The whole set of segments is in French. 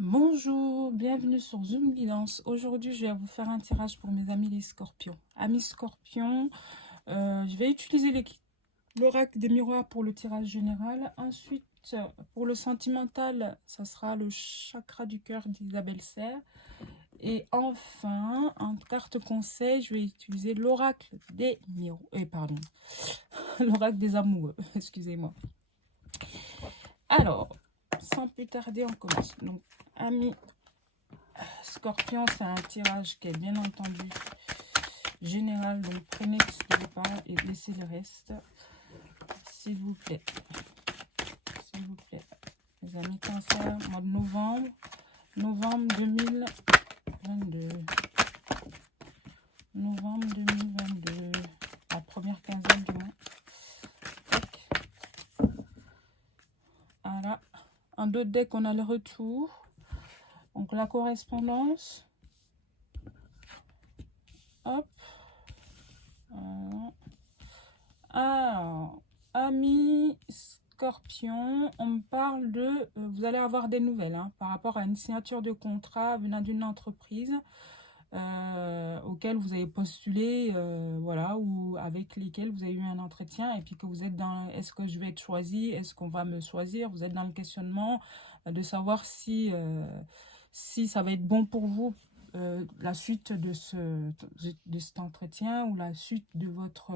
Bonjour, bienvenue sur Zoom Guidance. Aujourd'hui, je vais vous faire un tirage pour mes amis les scorpions. Amis scorpions, je vais utiliser l'oracle des miroirs pour le tirage général. Ensuite, pour le sentimental, ça sera le chakra du cœur d'Isabelle Serre. Et enfin, en carte conseil, je vais utiliser l'oracle des miroirs. Pardon, l'oracle des amoureux, excusez-moi. Alors, sans plus tarder, on commence. Donc, amis Scorpion, c'est un tirage qui est bien entendu général, donc prenez ce qui vous parle et laissez le reste, s'il vous plaît. S'il vous plaît. Les amis Cancer, mois de novembre 2022. Novembre 2022. La première quinzaine du mois. Voilà. En d'autres decks, on a le retour. Donc la correspondance. Hop. Voilà. Alors, amis Scorpion, on me parle de... vous allez avoir des nouvelles par rapport à une signature de contrat venant d'une entreprise auquel vous avez postulé, voilà, ou avec lesquels vous avez eu un entretien et puis que vous êtes dans... Est-ce que je vais être choisi? Est-ce qu'on va me choisir? Vous êtes dans le questionnement de savoir si ça va être bon pour vous. La suite de cet entretien ou la suite de votre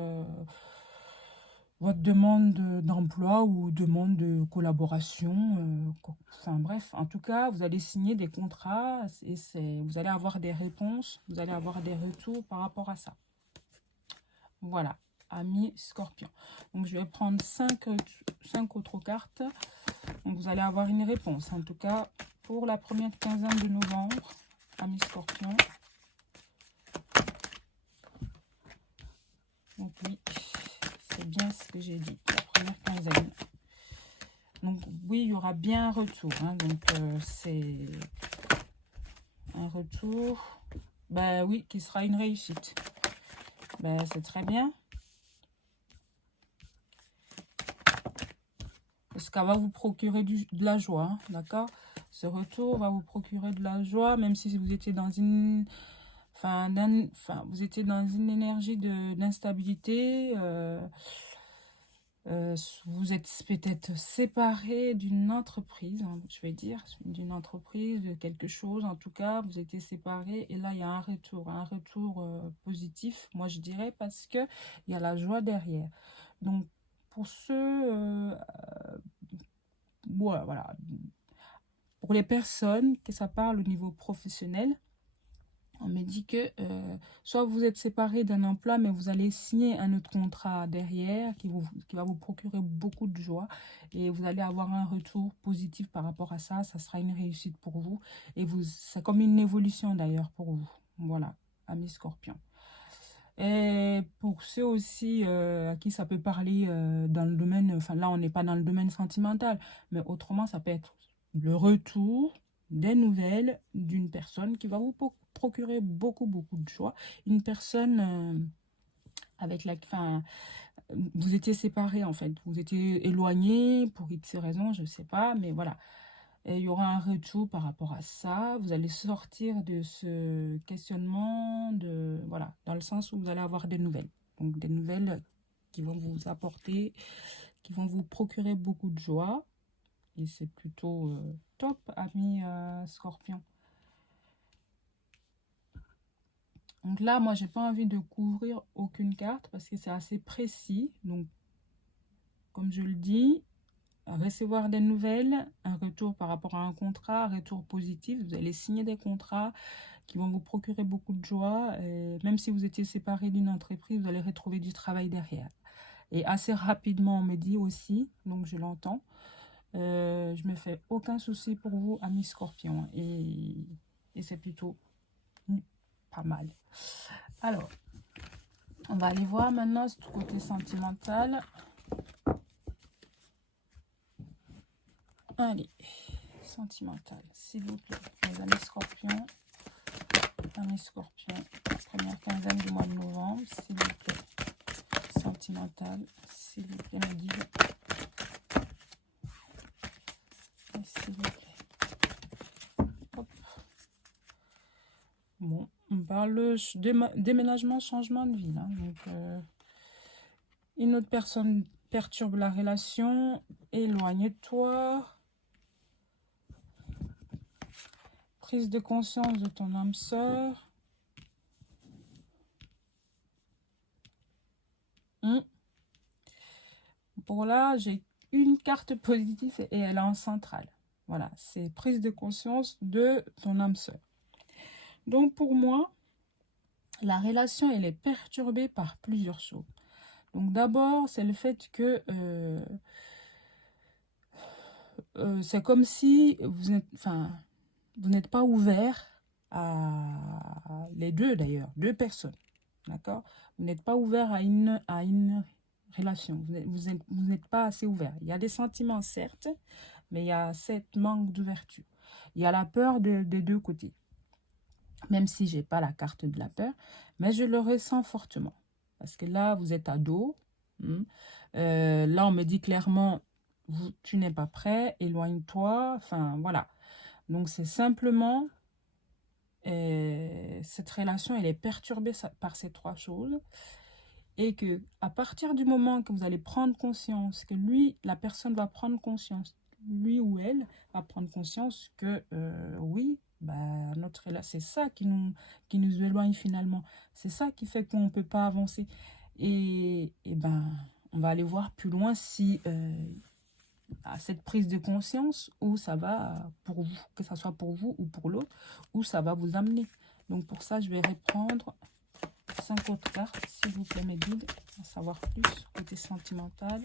demande d'emploi ou demande de collaboration. Enfin bref, en tout cas, vous allez signer des contrats et vous allez avoir des réponses, vous allez avoir des retours par rapport à ça. Voilà, amis Scorpion. Donc je vais prendre 5 autres cartes. Donc vous allez avoir une réponse, en tout cas pour la première quinzaine de novembre. Amis Scorpion. Donc oui, c'est bien ce que j'ai dit, la première quinzaine. Donc oui, il y aura bien un retour. Donc c'est un retour, bah oui, qui sera une réussite. Bah, c'est très bien. Parce qu'elle va vous procurer de la joie, d'accord? Ce retour va vous procurer de la joie, même si vous étiez dans une... vous étiez dans une énergie d'instabilité. Vous êtes peut-être séparé d'une entreprise, je vais dire, d'une entreprise, de quelque chose. En tout cas, vous étiez séparés et là, il y a un retour positif, moi je dirais, parce que il y a la joie derrière. Donc, pour ceux... voilà. Pour les personnes que ça parle au niveau professionnel, on me dit que soit vous êtes séparés d'un emploi, mais vous allez signer un autre contrat derrière qui va vous procurer beaucoup de joie. Et vous allez avoir un retour positif par rapport à ça. Ça sera une réussite pour vous. Et c'est comme une évolution d'ailleurs pour vous. Voilà, amis Scorpion. Et pour ceux aussi à qui ça peut parler dans le domaine, enfin là on n'est pas dans le domaine sentimental, mais autrement ça peut être le retour des nouvelles d'une personne qui va vous procurer beaucoup de joie. Une personne avec enfin, vous étiez séparés en fait, vous étiez éloignés pour X raisons, je ne sais pas, mais voilà. Et il y aura un retour par rapport à ça. Vous allez sortir de ce questionnement, voilà, dans le sens où vous allez avoir des nouvelles. Donc des nouvelles qui vont vous apporter, qui vont vous procurer beaucoup de joie. Et c'est plutôt top, amis Scorpion. Donc là, moi, j'ai pas envie de couvrir aucune carte parce que c'est assez précis. Donc, comme je le dis, recevoir des nouvelles, un retour par rapport à un contrat, un retour positif. Vous allez signer des contrats qui vont vous procurer beaucoup de joie. Et même si vous étiez séparés d'une entreprise, vous allez retrouver du travail derrière. Et assez rapidement, on me dit aussi, donc je l'entends, je me fais aucun souci pour vous, amis Scorpion. Et c'est plutôt pas mal. Alors, on va aller voir maintenant ce côté sentimental. Allez, sentimental, s'il vous plaît, mes amis Scorpions. Amis Scorpions, première quinzaine du mois de novembre, s'il vous plaît. Sentimental, s'il vous plaît, mes guides. S'il vous plaît. parle de déménagement, changement de vie. Là. Donc, une autre personne perturbe la relation, éloigne-toi. Prise de conscience de ton âme sœur. Pour là, j'ai une carte positive et elle est en centrale. Voilà, c'est prise de conscience de ton âme sœur. Donc pour moi, la relation, elle est perturbée par plusieurs choses. Donc d'abord, c'est le fait que c'est comme si vous n'êtes pas ouvert à les deux d'ailleurs, deux personnes, d'accord? Vous n'êtes pas ouvert à une relation, vous n'êtes pas assez ouvert. Il y a des sentiments certes, mais il y a cette manque d'ouverture. Il y a la peur des deux côtés. Même si je n'ai pas la carte de la peur, mais je le ressens fortement. Parce que là, vous êtes ado. Là, on me dit clairement, tu n'es pas prêt, éloigne-toi. Enfin, voilà. Donc, c'est simplement, cette relation, elle est perturbée par ces trois choses. Et que à partir du moment que vous allez prendre conscience, que lui, la personne va prendre conscience, lui ou elle va prendre conscience que oui, bah, c'est ça qui nous éloigne finalement. C'est ça qui fait qu'on ne peut pas avancer. Et ben, on va aller voir plus loin si à cette prise de conscience où ça va pour vous, que ça soit pour vous ou pour l'autre, où ça va vous amener. Donc pour ça, je vais reprendre 5 autres cartes, s'il vous plaît, mes guides, en savoir plus, côté sentimental.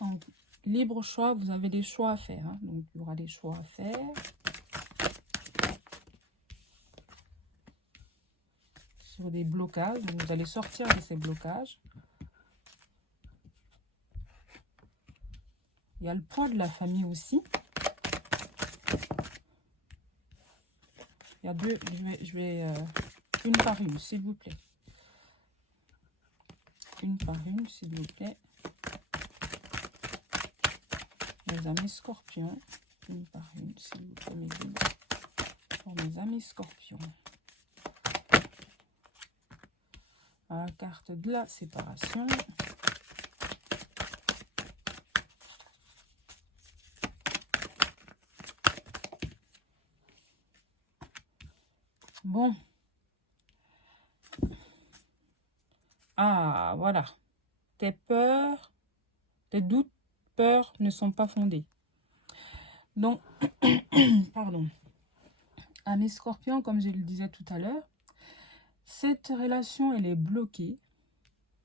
Donc, libre choix, vous avez des choix à faire. Hein. Donc, il y aura des choix à faire. Sur des blocages, donc vous allez sortir de ces blocages. Il y a le poids de la famille aussi. Il y a deux, je vais une par une, s'il vous plaît. Une par une, s'il vous plaît. Mes amis scorpions. Une par une, s'il vous plaît, mes guides. Pour mes amis scorpions. À la carte de la séparation. Bon. Ah, voilà. Tes peurs, tes doutes, peurs ne sont pas fondés. Donc, pardon. Amis scorpions, comme je le disais tout à l'heure, cette relation, elle est bloquée.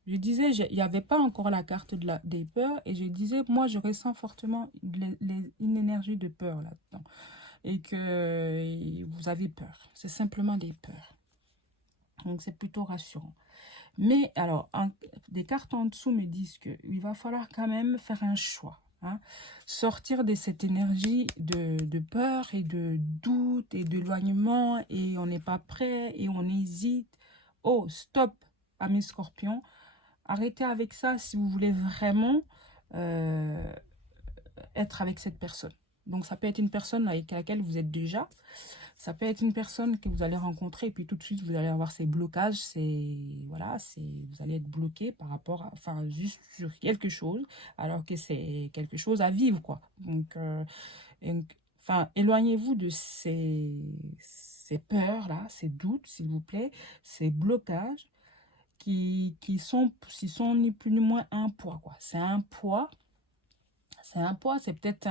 Je disais, il n'y avait pas encore la carte des peurs. Et je disais, moi, je ressens fortement une énergie de peur là-dedans. Et que vous avez peur. C'est simplement des peurs. Donc, c'est plutôt rassurant. Mais alors, des cartes en dessous me disent qu'il va falloir quand même faire un choix. Hein, sortir de cette énergie de peur et de doute et d'éloignement et on n'est pas prêt et on hésite. Oh, stop, amis scorpions. Arrêtez avec ça si vous voulez vraiment être avec cette personne. Donc, ça peut être une personne avec laquelle vous êtes déjà. Ça peut être une personne que vous allez rencontrer et puis tout de suite, vous allez avoir ces blocages. Voilà, vous allez être bloqué par rapport à, enfin, juste sur quelque chose, alors que c'est quelque chose à vivre, quoi. Donc, enfin, éloignez-vous de ces peurs-là, ces doutes, s'il vous plaît, ces blocages qui sont ni plus ni moins un poids, quoi. C'est un poids. C'est un poids, c'est peut-être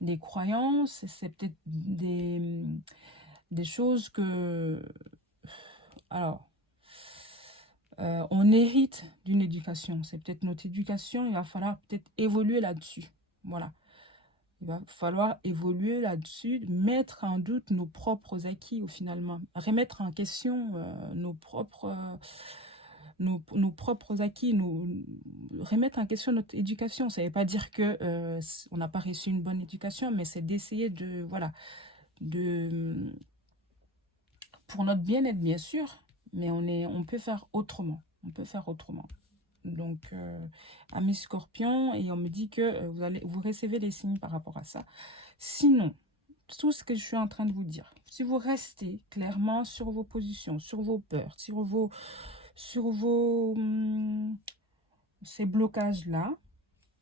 des croyances, c'est peut-être des choses que... Alors, on hérite d'une éducation. C'est peut-être notre éducation, il va falloir peut-être évoluer là-dessus. Voilà. Il va falloir évoluer là-dessus, mettre en doute nos propres acquis, finalement. Remettre en question nos propres acquis, remettre en question notre éducation. Ça ne veut pas dire que on n'a pas reçu une bonne éducation, mais c'est d'essayer de, voilà, pour notre bien-être, bien sûr, mais on peut faire autrement. On peut faire autrement. Donc, amis scorpions, et on me dit que vous recevez des signes par rapport à ça. Sinon, tout ce que je suis en train de vous dire. Si vous restez clairement sur vos positions, sur vos peurs, sur vos ces blocages-là,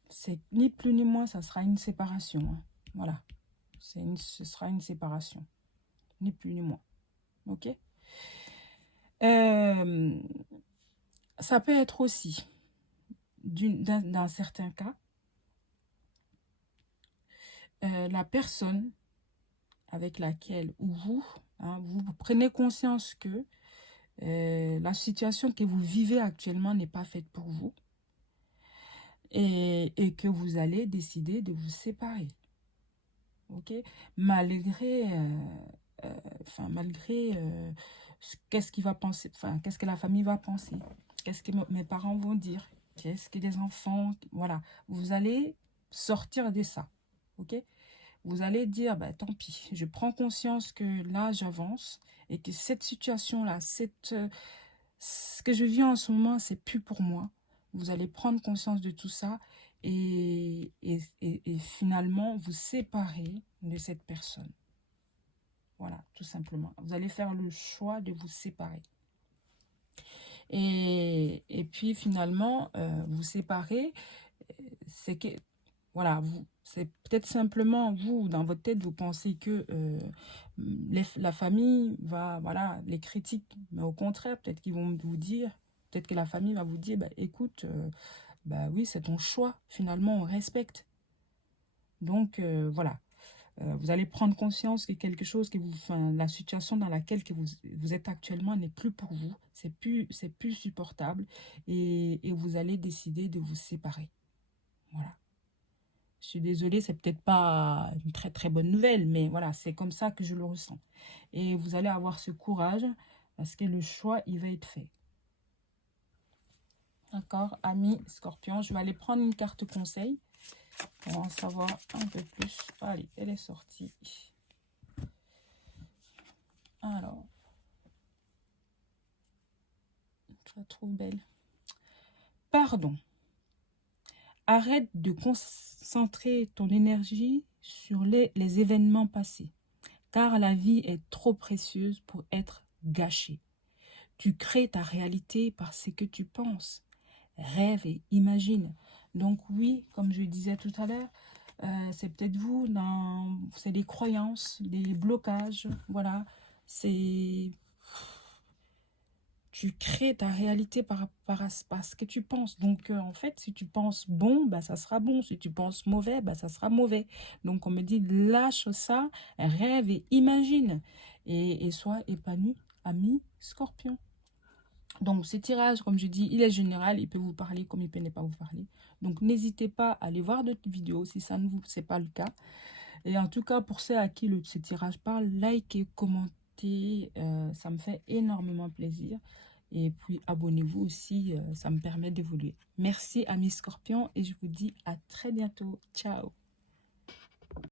c'est ni plus ni moins, ça sera une séparation. Hein. Voilà. Ce sera une séparation. Ni plus ni moins. Ok? Ça peut être aussi, dans certains cas, la personne avec laquelle, ou vous, hein, vous prenez conscience que la situation que vous vivez actuellement n'est pas faite pour vous et que vous allez décider de vous séparer. Ok? Malgré, malgré qu'est-ce qu'il va penser, qu'est-ce que la famille va penser, qu'est-ce que mes parents vont dire, qu'est-ce que les enfants, voilà. Vous allez sortir de ça. Ok? Vous allez dire, bah, tant pis, je prends conscience que là, j'avance et que cette situation-là, ce que je vis en ce moment, c'est plus pour moi. Vous allez prendre conscience de tout ça et finalement vous séparer de cette personne. Voilà, tout simplement. Vous allez faire le choix de vous séparer. Et puis finalement, vous séparer, c'est que, voilà, c'est peut-être simplement, vous, dans votre tête, vous pensez que la famille va, voilà, les critiques, mais au contraire, peut-être qu'ils vont vous dire, peut-être que la famille va vous dire, bah, écoute, bah oui, c'est ton choix, finalement, on respecte. Donc, voilà. Vous allez prendre conscience que quelque chose que la situation dans laquelle que vous êtes actuellement n'est plus pour vous, c'est plus supportable et vous allez décider de vous séparer. Voilà. Je suis désolée, c'est peut-être pas une très très bonne nouvelle, mais voilà, c'est comme ça que je le ressens. Et vous allez avoir ce courage parce que le choix, il va être fait. D'accord, ami Scorpion, je vais aller prendre une carte conseil pour en savoir un peu plus. Allez, elle est sortie. Alors, je la trouve belle. Pardon. Arrête de concentrer ton énergie sur les événements passés, car la vie est trop précieuse pour être gâchée. Tu crées ta réalité par ce que tu penses. Rêve et imagine. Donc oui, comme je disais tout à l'heure, c'est peut-être vous, c'est des croyances, des blocages, voilà. Tu crées ta réalité par ce que tu penses. Donc, en fait, si tu penses bon, bah, ça sera bon. Si tu penses mauvais, bah, ça sera mauvais. Donc, on me dit, lâche ça, rêve et imagine. Et sois épanoui, ami Scorpion. Donc, ce tirage, comme je dis, il est général. Il peut vous parler comme il peut ne pas vous parler. Donc, n'hésitez pas à aller voir d'autres vidéos si ça ne vous c'est pas le cas. Et en tout cas, pour ceux à qui ce tirage parle, likez, commentez. Ça me fait énormément plaisir. Et puis, abonnez-vous aussi. Ça me permet d'évoluer. Merci, amis Scorpions. Et je vous dis à très bientôt. Ciao.